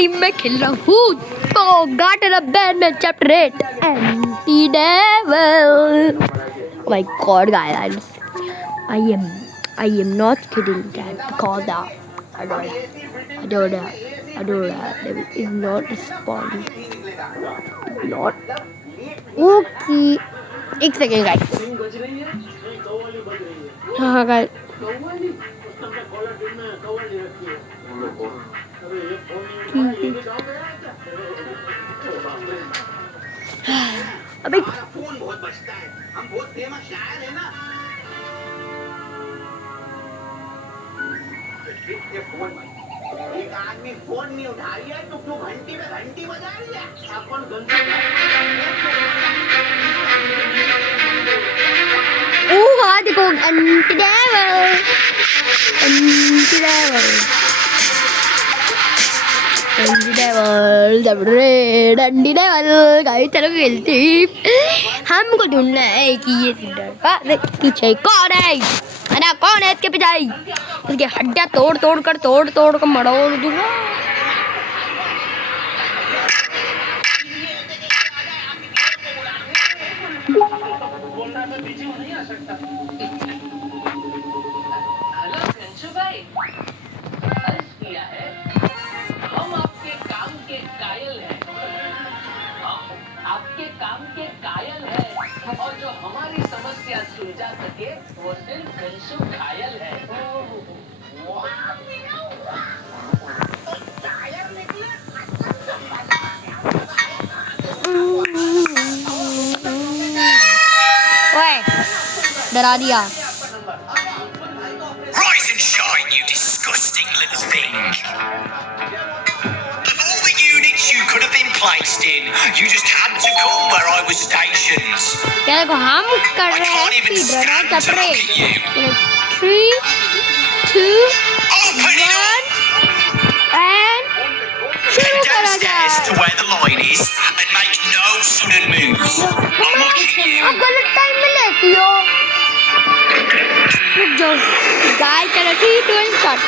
Team में खेल रहा हूँ तो garden of Batman chapter 8 anti devil. Oh my god guys, I am not kidding that because Adora devil is not responding. Not okay. एक second guys. हाँ guys अबे phone बहुत बचता है, हम बहुत फेमस शायर है ना। एक आदमी फोन नहीं उठा रही है तो क्यों घंटी पे घंटी बजा रही है? अपन ओह देखो एंटी डेविल गाइस चलो खेलते। हमको ढूंढना है कि ये सिंडर पीछे कौन है, ना कौन है इसके पीछे। इसके हड्डियां तोड़ कर मरोड़ दूंगा। और जो हमारी समस्या सुलझा सके वो सिर्फ घनश्याम घायल है। ओए डरा दिया। Rise and shine, you disgusting little thing. Of all the units you could have been placed in, you just had to come where I was stationed. क्या देखो हम कर रहे हैं स्पीडरन चैप्टर 3 2 1 एंड शुरू करा Downstairs to जाए। where the line is and make no sudden moves. I'm watching you. अब गलत टाइम में लेती हो। रुक जाओ गाइस, चलो 3 2 1 start.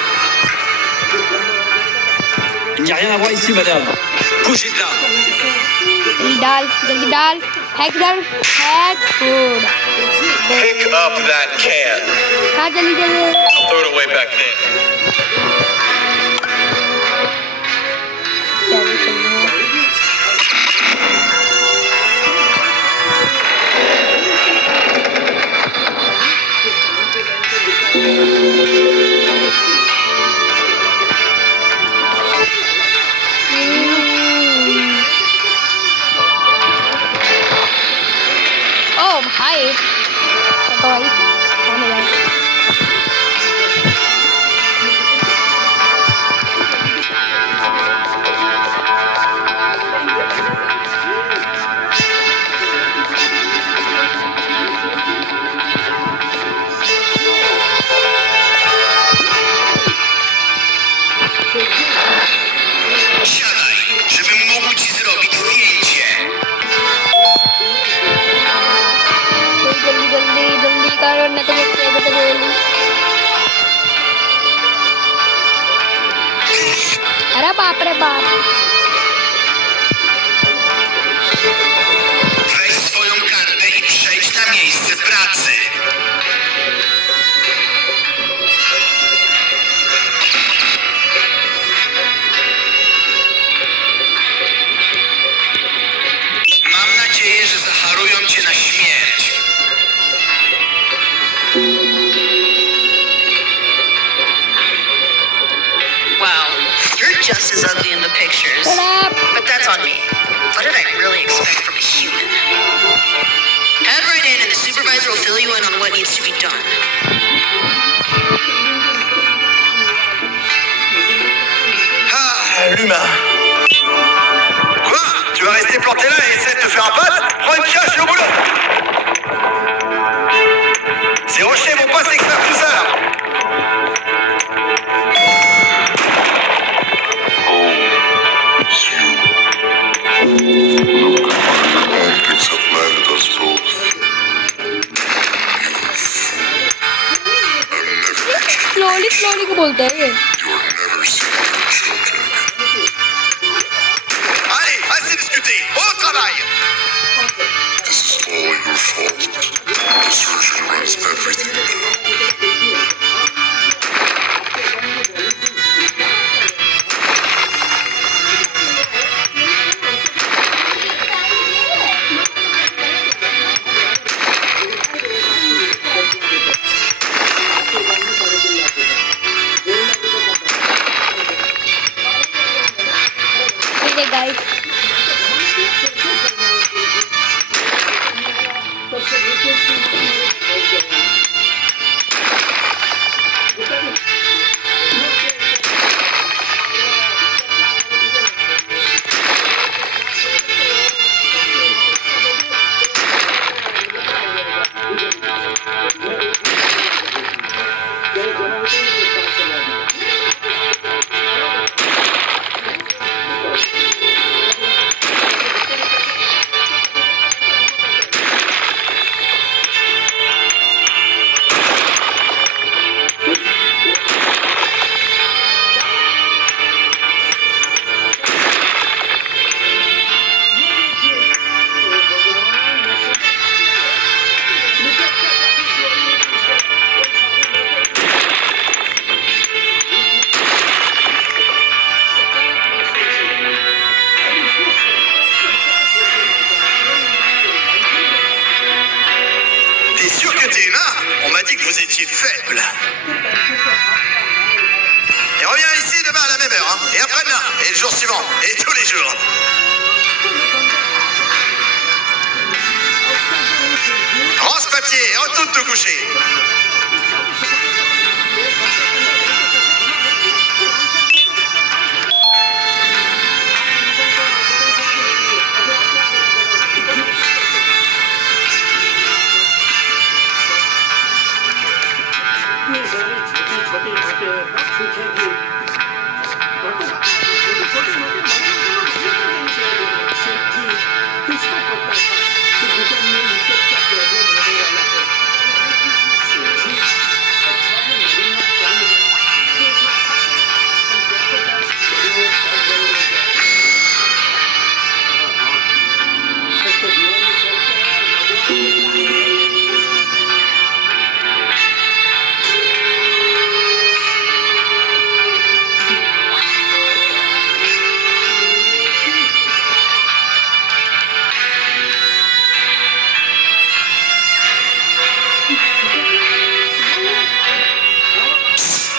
Il n'y a rien à voir ici, madame. Bougez de là. जल्दी डाल hack food. Pick up that can. हाँ जल्दी I'll throw it away back there. Oh hi guys, Siadaj, żebym mógł ci zrobić zdjęcie. जल्दी करो न तो जल्दी। अरे बाप रे बाप। Weź swoją kartę i przejdź na miejsce pracy. Mam nadzieję, że zaharują cię na śmierć. Wow, you're just as ugly in the pictures. But that's on me. What did I really expect from a human? Head right in and the supervisor will fill you in on what needs to be done. Ah, l'humain. Quoi? Tu vas rester planté là et essayer de te faire un pote? Prends une pioche et au boulot. Ces rochers vont pas s'extraire tout seuls. Slowly को बोलते हैं ये। travail. This is all your fault. The surgeon runs everything now. Okay, guys. T'es sûr que t'es humain? On m'a dit que vous étiez faible. Et reviens ici demain à la même heure, hein. Et après-demain, et le jour suivant, et tous les jours. Rends ce papier et retourne te coucher.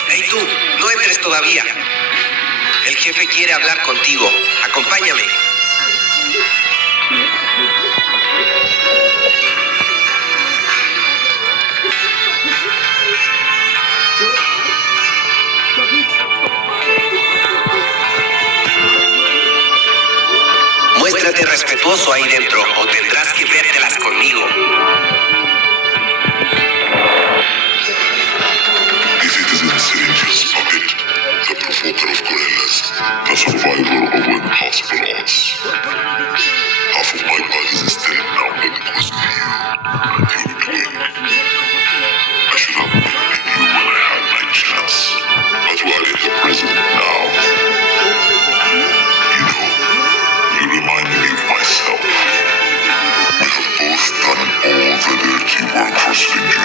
Hey tú, no entres todavía. El jefe quiere hablar contigo. Acompáñame. Muéstrate respetuoso ahí dentro o tendrás que vértelas conmigo. If it isn't Syringe's puppet, the provoker of gorillas, the survivor of impossible odds. Half of my body is still numb because of you, and you would win. I should have believed you when I had my chance, but while in the present now, you remind me of myself. We have both done all the dirty work for Syringe,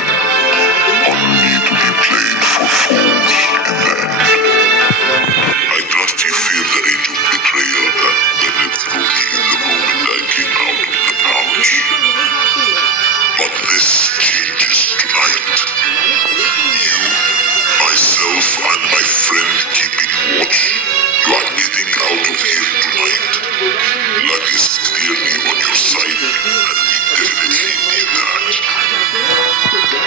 only to be played for fools in the end. I trust you feel the rage of betrayal that lived through me in the moment I came out of the pouch. But this changes tonight. You, myself, and my friend keeping watch. You are getting out of here tonight. Luck is clearly on your side, and we definitely need that.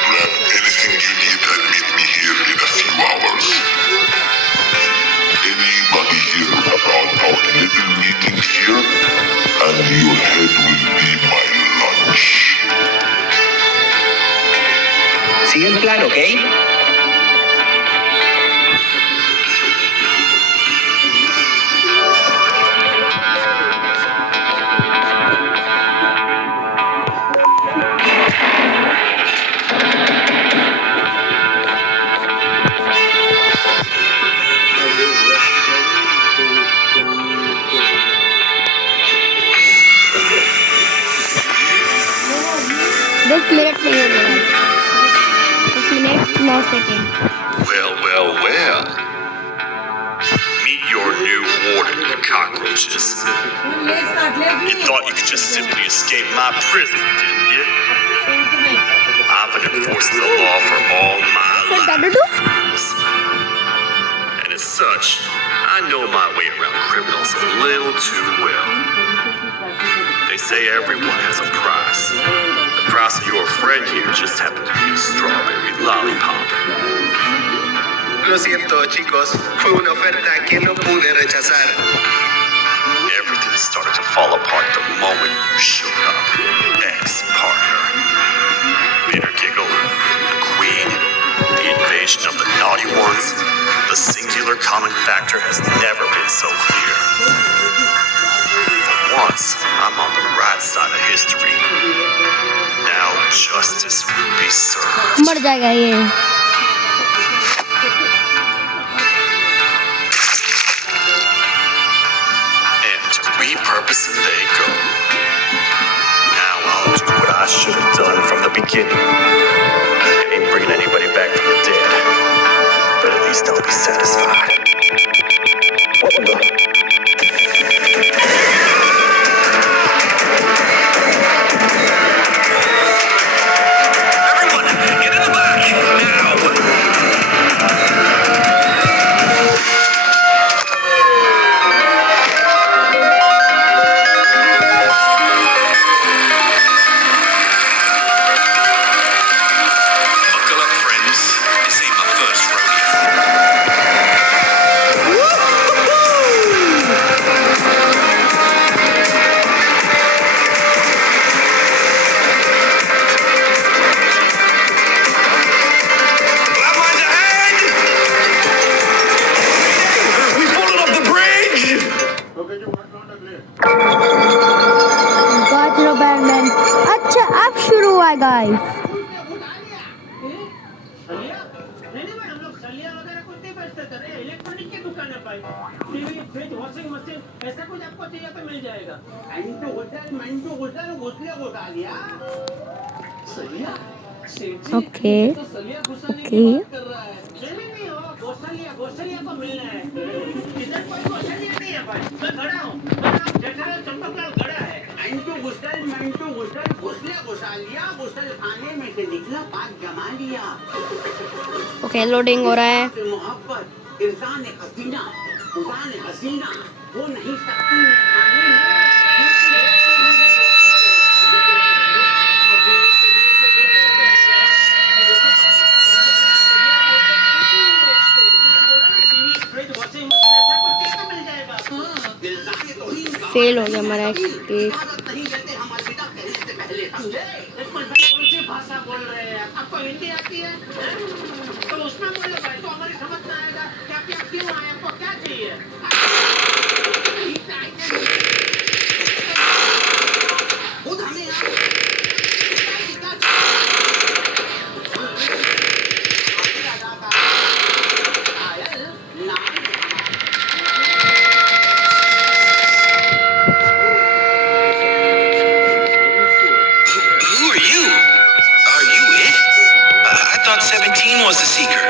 Grab anything you need and meet me here in a few hours. Anybody hear about our little meeting here? And your head will be my lunch. Sigue el plan, ¿ok? 10 minute नहीं हो गया 10 minute 9 second Well, well, well. Meet your new warden, the cockroaches. You thought you could just simply escape my prison, didn't you? I've been enforcing the law for all my life. And as such, I know my way around criminals a little too well. They say everyone has a price. The price of your friend here just happened to be a strawberry lollipop. Lo siento, chicos. Fue una oferta que no pude rechazar. Everything started to fall apart the moment you showed up. Ex-partner. Bitter Giggle, the Queen, the invasion of the naughty ones. The singular common factor has never been so clear. For once, I'm on the right side of history. Now justice will be served. मर जाएगा ये Repurpose and they go. Now I'll do what I should have done from the beginning. I ain't bringing anybody back from the dead, but at least I'll be satisfied. Everyone, get in the back! Now! Buckle up, friends. This ain't my first rodeo. Flatlines ahead! We've fallen off the bridge! Got low Batman अच्छा अब शुरू हुआ guys नहीं हम लोग सलिया वगैरह कुछ नहीं बेचते थे इलेक्ट्रॉनिक की दुकान है भाई टीवी फ्रिज वॉशिंग मशीन ऐसा कुछ आपको चाहिए तो मिल जाएगा मंटू होटल घुसलिया घुसा लिया सलिया ओके ओके नहीं हो गोसलिया को मिलना है इधर कोई गोसलिया नहीं है भाई मैं खड़ा हूँ जठरा चंपकलाल खड़ा है मंटू घुसल घुसलिया घुसा लिया घुसल खाने में से निकला पाक जमा लिया ओके लोडिंग हो रहा है मोहब्बत इंसान हसीना वो नहीं सकती खाने में फेल हो गया हमारा एस्केप नहीं कहते हम अलविदा कहने से पहले समझे कौन सी भाषा बोल रहे हैं आपको हिंदी आती है तो उसमें बोलो भाई तो हमारी समझ में आएगा कि आप यहाँ क्यों आए आपको क्या चाहिए खुद हमें Who are you? Are you it? I thought 17 was the seeker.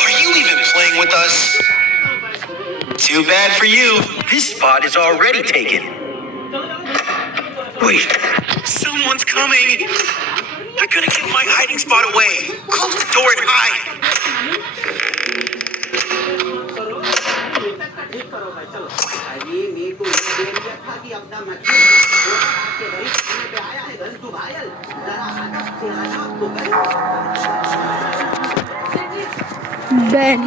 Are you even playing with us? Too bad for you. This spot is already taken. Wait, someone's coming. They're gonna give my hiding spot away. Close the door and hide. अरे मेरे को ये दिया था कि अपना मछली आपके भाई खाने पे आया है घंटू भायल जरा हटक थोड़ा सा तो ban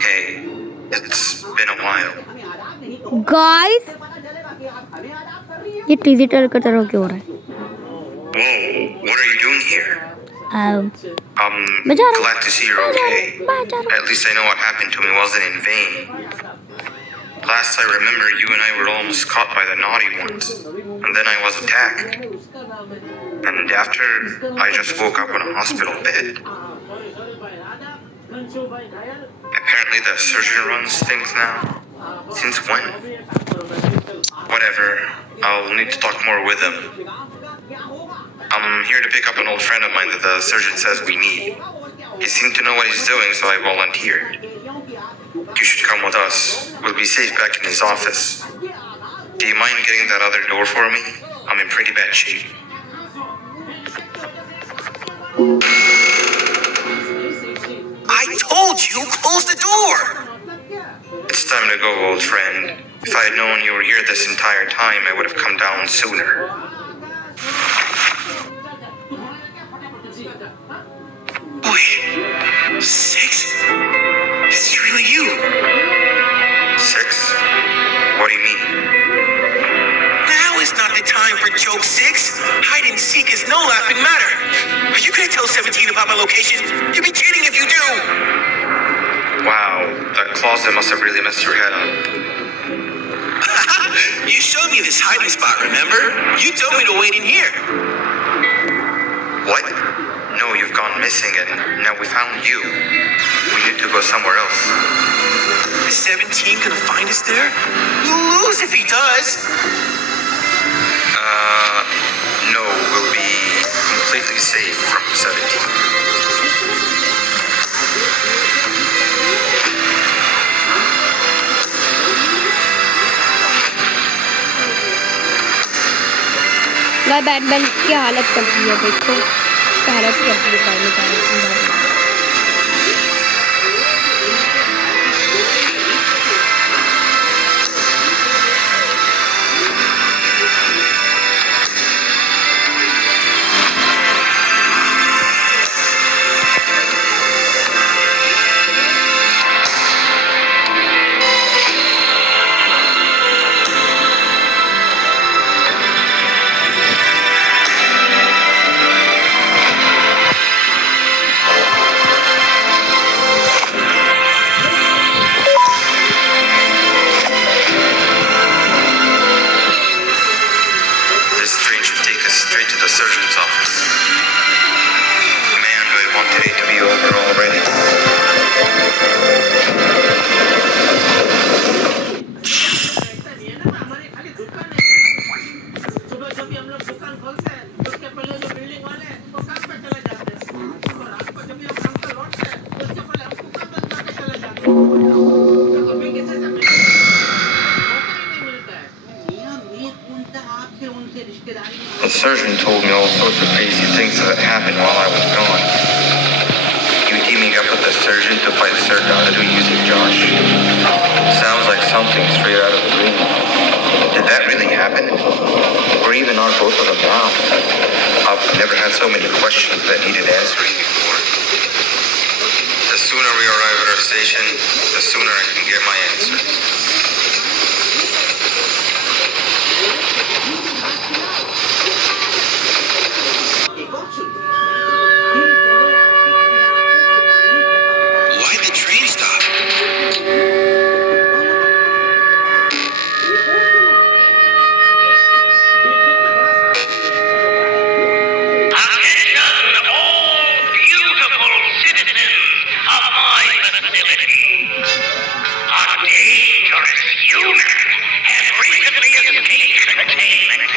Hey, it's been a while. Guys ये डिजिटल का तरह क्यों हो रहा है Whoa, what are you doing here? I'm Glad to see you're okay. At least I know what happened to me wasn't in vain. Last I remember, you and I were almost caught by the naughty ones, and then I was attacked. And after, I just woke up on a hospital bed. Apparently the surgeon runs things now. Since when? Whatever, I'll need to talk more with him. I'm here to pick up an old friend of mine that the surgeon says we need. He seemed to know what he's doing, so I volunteered. You should come with us. We'll be safe back in his office. Do you mind getting that other door for me? I'm in pretty bad shape. I told you, close the door! It's time to go, old friend. If I had known you were here this entire time, I would have come down sooner. Wait, 6? It's really you. 6? What do you mean? Now is not the time for joke 6. Hide and seek is no laughing matter. Are you gonna tell 17 about my location? You'd be kidding if you do. Wow, that closet must have really messed your head up. You showed me this hiding spot, remember? You told me to wait in here. What? No, you've gone missing and now we found you. We need to go somewhere else. Is 17 gonna find us there? You'll lose if he does. No, we'll be completely safe from 17. Guys Batman की हालत कर दी है, देखो क्या हालत कर दी है भाई बेचारे। The surgeon told me all sorts of crazy things that happened while I was gone. You teaming up with the surgeon to fight Sir Donadu using Josh? Sounds like something straight out of a dream. Did that really happen? Or even are both of them now? I've never had so many questions that needed answering before. The sooner we arrive at our station, the sooner I can get my answers. Why'd the train stop? Attention, all beautiful citizens of my facility. A dangerous human has recently escaped containment.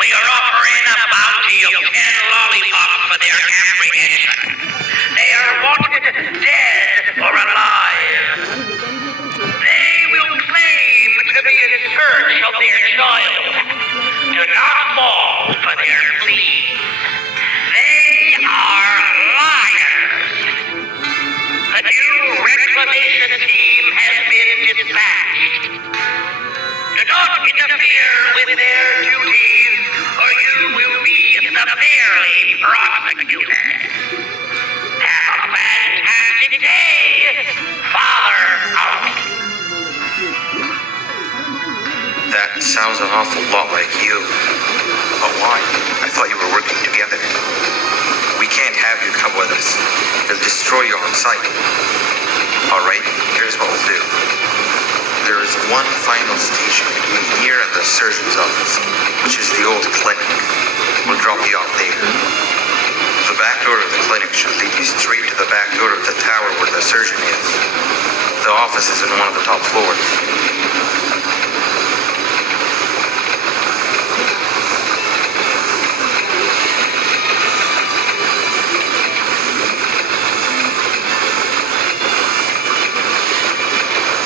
We are offering a bounty of 10 lollipops for their apprehension. They are wanted dead or alive. They will claim to be in search of their child. Do not fall for their pleas. They are liars. The new reclamation team has been dispatched. Do not interfere with their duties, or you will be severely prosecuted. Have a fantastic day, Father out. That sounds an awful lot like you. But why? I thought you were working together. We can't have you come with us. They'll destroy you on sight. Alright, here's what we'll do. There is one final station between here and the surgeon's office, which is the old clinic. We'll drop you off there. The back door of the clinic should lead you straight to the back door of the tower where the surgeon is. The office is in one of the top floors.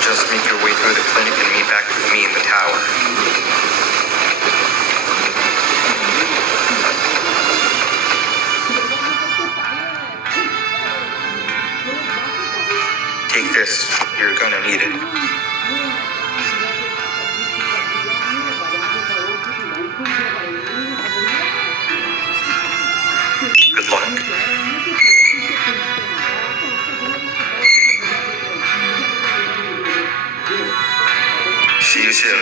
Just make your way through the clinic and meet back with me in the tower. Take this. You're gonna need it. Good luck. See you soon.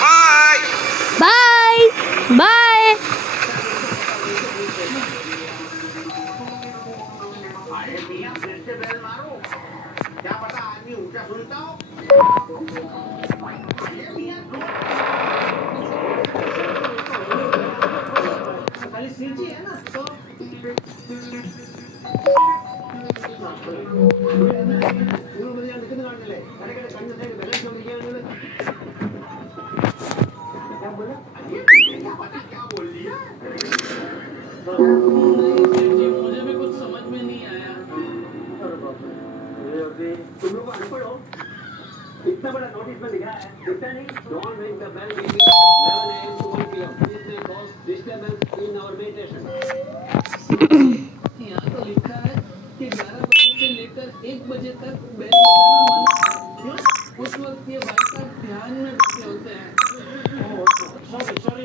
Bye! Bye. Bye. अरे मियां फिर से bell मारो क्या पता आदमी ऊंचा सुनता हो अरे मियां खाली सीधी है ना तो क्या बोल दिया मुझे भी कुछ समझ में नहीं आया तुम लोग अनपढ़ हो इतना बड़ा नोटिस में लिखा है दिखता नहीं don't ring the bell between 11 AM to 1 PM this may cause disturbance in our meditation यहाँ तो लिखा है कि 11 बजे से लेकर 1 बजे तक बेल बजाना मना क्यों उस वक्त ये भाई साहब ध्यान में बैठे होते हैं सॉरी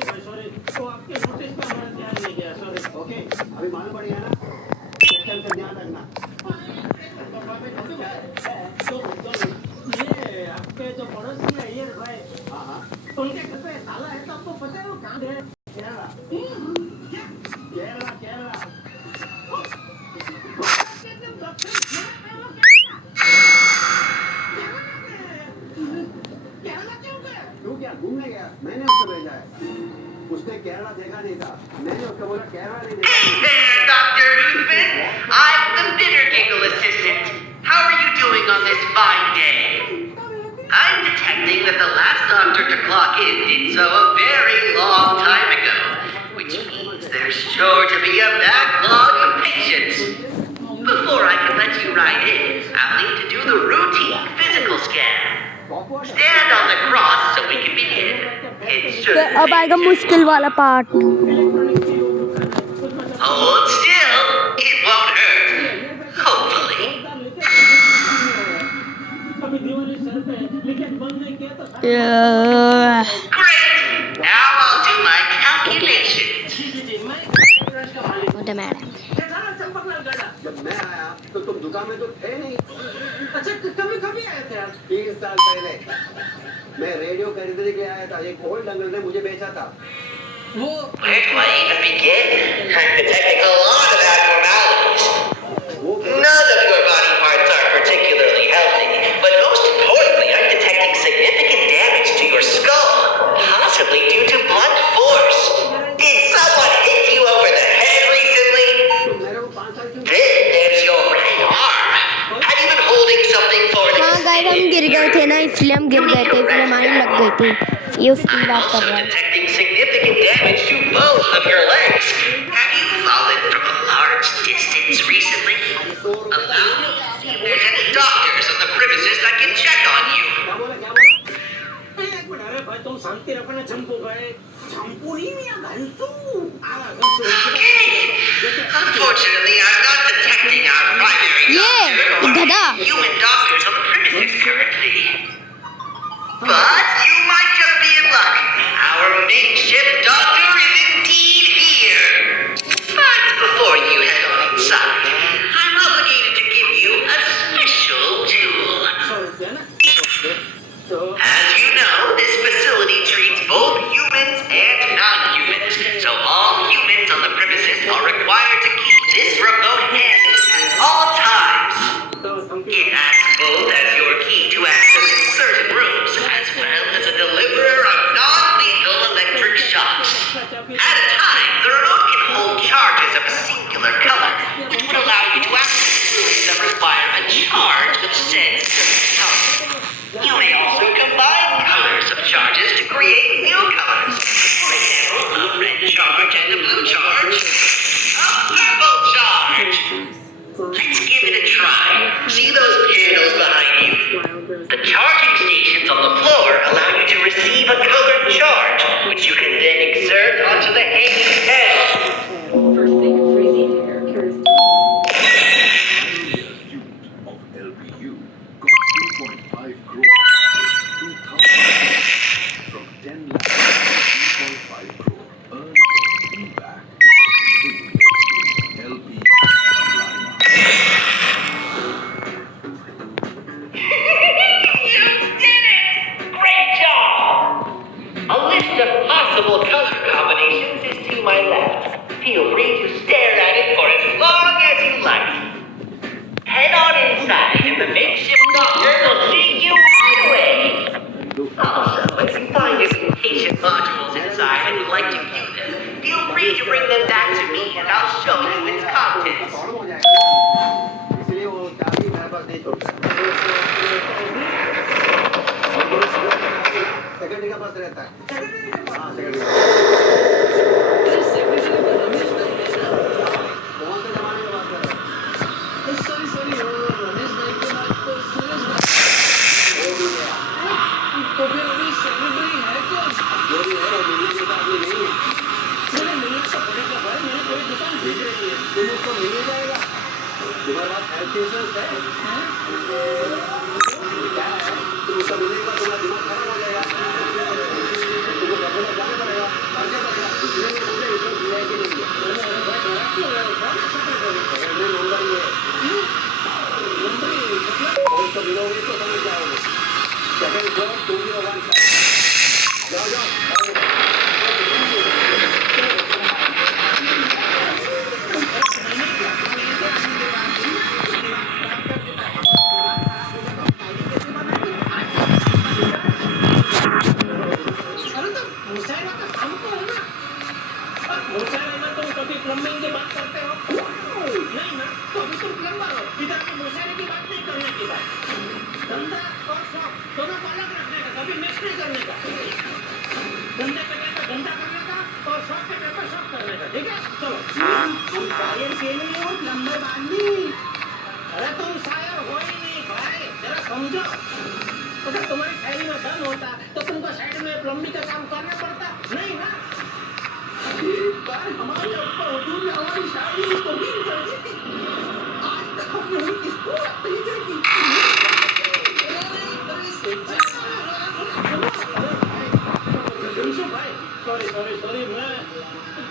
तो आपके नोटिस पे हमारा ध्यान नहीं गया सॉरी ओके अभी मालूम पड़ गया ना नेक्स्ट टाइम का ध्यान रखना तो ये आपके जो पड़ोसी है ये भाई हाँ उनके घर पे ताला है तो आपको पता है वो कहाँ है केरला क्यों क्या घूमने गया मैंने उसको भेजा है उसने केरला देखा नहीं था मैंने उसको बोला केरला नहीं देखा Hey there, Dr. Hoofman. I'm the bitter giggle assistant. How are you doing on this fine day? I'm detecting that the last doctor to clock in did so a very long time ago, which means there's sure to be a backlog of patients. Before I can let you right in, I'll need to do the routine physical scan. Stand on the cross so we can begin. It should अब आएगा मुश्किल वाला part hold still. It won't hurt. Hopefully. अभी दीवानी sir पे लेकिन बंद नहीं किया तो Great. Now I'll do my calculations. जी मैं क्रश का मालिक होता मैडम सारा चंपकलाल गड़ा जब मैं आया तो तुम दुकान में तो थे नहीं अच्छा कभी आए थे आप 30 साल पहले मैं रेडियो खरीदने के लिए आया था एक ओल्ड अंकल ने मुझे बेचा था वो Where do I even begin? I'm detecting a lot of abnormalities. None of your body parts are particularly healthy, but most importantly, I'm detecting significant damage to your skull, possibly due to blunt force. Did someone hit you over the head recently? तो मेरे को 5 साल क्यों Then there's your right arm. Have you been holding something for an हाँ guys हम गिर गए थे ना इसलिए हम गिर गए थे इसलिए हमारी लग गई थी ये उसकी I'm बात कर also रहा है detecting significant damage to both of your legs. Have you fallen from a large distance recently? Allow me to see if there's any doctors on the premises that can check on you. क्या बोला एक minute अरे भाई तुम शांति रखो ना चंपू भाई चंपू नहीं मियां घंसू Okay. Unfortunately, I'm not detecting our primary Yeah, doctor or gada. human doctors on the premises currently. But you might just be in luck. Our makeshift doctor is indeed here. But before you head on inside, I'm obligated to give you a special tool. As you know, this facility treats both humans and non-humans, so all humans on the premises are required to keep this remote handy at all times. on the floor allow you to receive a colored charge, which you can then exert onto the hanging head. For thick, frizzy hair, Kirsten. Of LBU got 2.5 crore, 2,000 from 10 lakhs to 2.5 crore. Earn your fee back. LBU. You did it! Great job! A list of possible color combinations is to my left. Feel free to stare at it for as long as you like. Head on inside and the makeshift doctor will see you right away. Also, if you find any patient modules inside and would like to view them, feel free to bring them back to me and I'll show you its contents. इसलिए वो चाबी मेरे पास नहीं छोड़ता secretary के पास रहता है हाँ सेक्रेटरी कौन से जमाने की बात कर रहा है सॉरी रमेश भाई के बाद तो सुरेश भाई वो भी गया तो फिर अभी सेक्रेटरी है कौन जो भी है वो मिलने के बाद नहीं है मैंने मिलने का पड़ेगा भाई मैंने कोई दुकान भेज रही है तुम उसको मिल जाएगा तुम्हारे पास हेल्थ इंश्योरेंस है क्या है तुम उसका मिलेगा तुम्हारा दिमाग खराब हो जाएगा तुमको डॉक्टर को जाना पड़ेगा खर्चा पड़ेगा इसलिए मैं बोल रहा हूँ इंश्योरेंस मिला है कि नहीं नंबर ही है और उसको मिलोगे तो समझ जाओगे सेकंड फ्लोर 201 जाओ प्लम्बिंग की बात करते हो नहीं ना तो अभी तुम प्लम्बर हो इधर तो मोसारी की बात नहीं करने की बात धंधा और शौक दोनों को अलग रखने का कभी मिक्स नहीं करने का धंधे पे कहता धंधा करने का और शौक पे कहता शौक करने का ठीक है चलो तुम शायर के लिए हो प्लम्बर बांधी अरे तुम शायर हो ही नहीं भाई जरा समझो अगर तुम्हारी शायरी में दम होता तो तुमको साइड में प्लम्बिंग का काम करना पड़ता नहीं ना एक बार हमारे ऊपर हुजूर ने हमारी शायरी की तौहीन कर दी थी आज तक हमने उन्हें किसको भेजे की भाई सॉरी मैं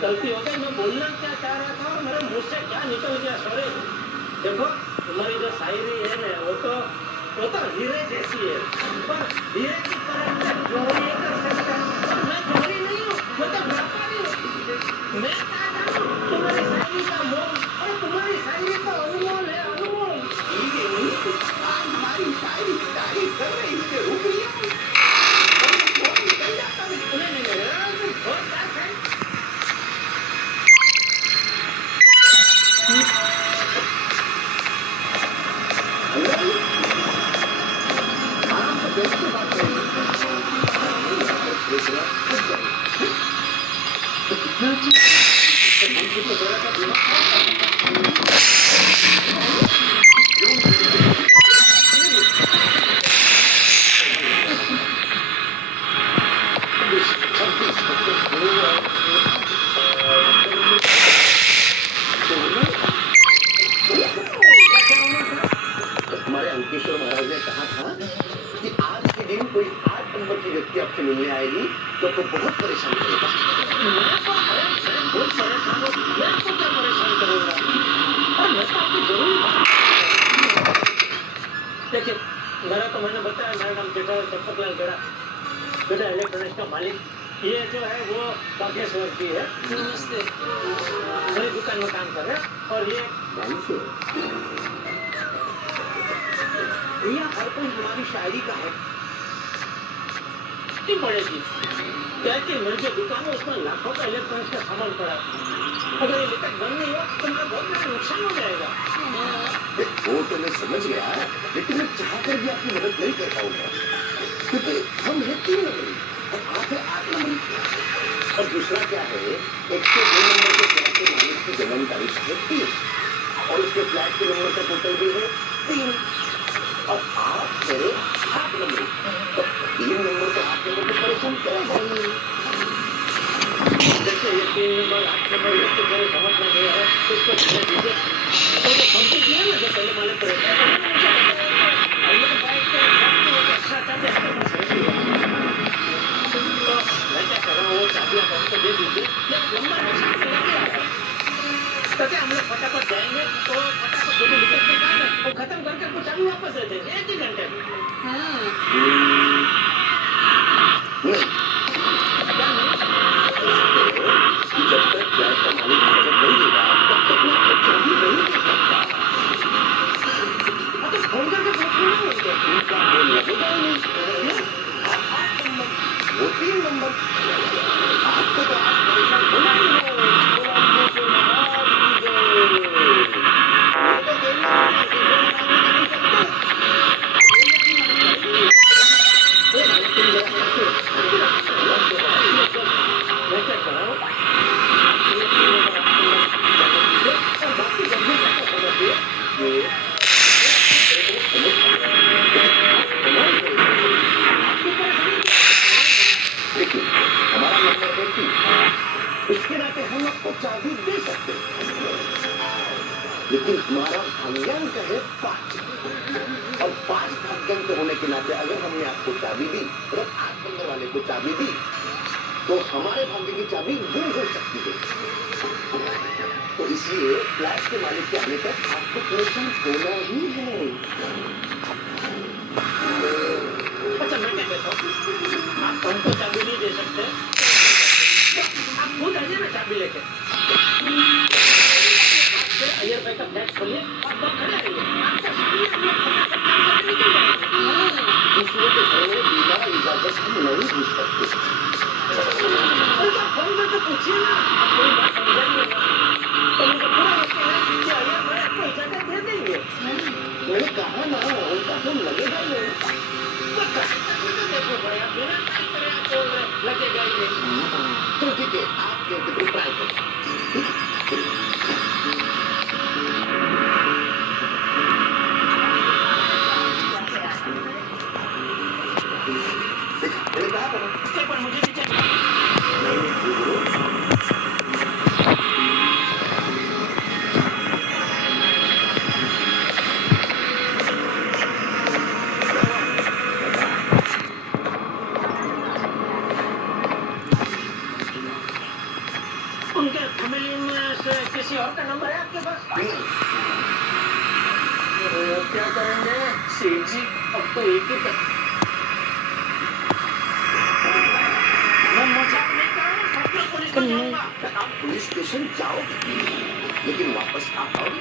गलती हो गई मैं बोलना क्या चाह रहा था और मेरे मुंह से क्या निकल गया सॉरी देखो तुम्हारी जो शायरी है ना वो तो हीरे जैसी है पर हीरे की तरह जोड़ी कर सकता मैं जोड़ी नहीं हूँ मैं तो व्यापारी हूँ मैं क्या जानूँ तुम्हारी शायरी का मोल और तुम्हारी शायरी का अनमोल है अनमोल ठीक है नहीं आज हमारी शायरी की तारीफ कर रहे इसके रुपये निकल जाता नहीं और क्या है हमारे अंकेश्वर महाराज ने कहा था कि आज के दिन कोई 8 नंबर की व्यक्ति आपसे मिलने आएगी तो बहुत परेशान करेगा बहुत परेशान हो मैं तो क्या परेशान करूंगा और मैं तो आपकी जरूरी देखिए मेरा तो मैंने बताया मेरा नाम जेठालाल चंपकलाल गड़ा बेटा इलेक्ट्रॉनिक्स का मालिक ये जो है वो बागेश्वर की है नमस्ते मेरी दुकान में काम कर रहे हैं और ये भैया हर कोई हमारी शायरी का है कितनी पड़ेगी क्या कि मेरी जो दुकान है उसमें लाखों का इलेक्ट्रॉनिक्स का सामान पड़ा अगर ये लिखत बंद नहीं हो तो मेरा बहुत बड़ा नुकसान हो जाएगा वो तो मैं समझ गया लेकिन मैं चाहकर भी आपकी मदद नहीं कर पाऊंगा क्योंकि हम हैं 3 नंबर और आप है 8 नंबर और दूसरा क्या है 102 नंबर के फ्लैट के मालिक की जन्म तारीख है 3 और उसके फ्लैट के नंबर का टोटल भी है 3 और आप मेरे 8 नंबर 3 नंबर तो 8 नंबर को परेशान करेगा ही। जैसे ये 3 नंबर 8 नंबर ये तो मेरे समझ में गया है, इसको धीरे धीरे तो जो पंप किया ना, जो पहले वाले परेशान हम लोग बाइक पे अच्छा चाहते हैं तो मैं क्या कर रहा हूँ, वो चाबियाँ हमको दे दीजिए, एक नंबर ताकि हम लोग फटाफट जाएंगे तो फटाफट दोनों निकल के काम है और खत्म करके कुछ चाबी वापस दे देंगे 1 ही घंटे में। नहीं जब तक फ्लैट का मालिक खत्म नहीं देगा तब तक मैं चाबी नहीं दे सकता। तो फोन करके पूछना उनका फोन लगेगा ही नहीं। 8 नंबर वो 3 नंबर आपको तो आज परेशान होना ही है। हमारा नंबर 80 उसके नाते हम आपको चाबी दे सकते हैं, लेकिन हमारा भाग्यांक है 5 और 5 भाग्यांक होने के नाते अगर हमने आपको चाबी दी और 8 नंबर वाले को चाबी दी तो हमारे भाग्य की चाबी गुम हो सकती है। तो इसलिए फ्लैट के मालिक के आने तक आपको परेशान होना ही है। अच्छा मैं क्या कहता हूँ, आप हमको चाबी नहीं दे सकते, आप खुद आइए ना चाबी लेके। अयर भाई का फ्लैट खोलिए, आप दो खड़े रहिए, आपका चाबी दूसरों के घर में बिना इजाजत हम नहीं घुस सकते। फोन करके पूछिए ना, आप कोई बात समझेंगे ना तो उनको पूरा होते हैं कि अयर भाई आपको इजाजत दे देंगे। मैंने कहा ना उनका फोन लगेगा नहीं। देखो भाई आप बिना बात करे आप बोल रहे लगेगा ही नहीं। तो ठीक है आप कहते तो ट्राई करो। मैंने कहा था एक बार मुझे भी चाहिए। उनके फैमिली में से किसी और का नंबर है आपके पास? क्या करेंगे सेठ जी, अब तो एक ही तक मैं मजाक नहीं कर रहा हूँ, सबको पुलिस को जाऊंगा। आप पुलिस स्टेशन जाओगे लेकिन वापस आ पाओगे?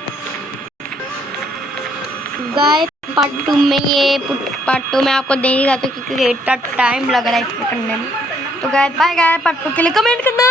गाय पार्ट 2 में पार्ट 2 में आपको देगा तो क्योंकि इतना टाइम लग रहा है इसको करने में। तो गाय बाय गाय, पार्ट 2 के लिए कमेंट करना।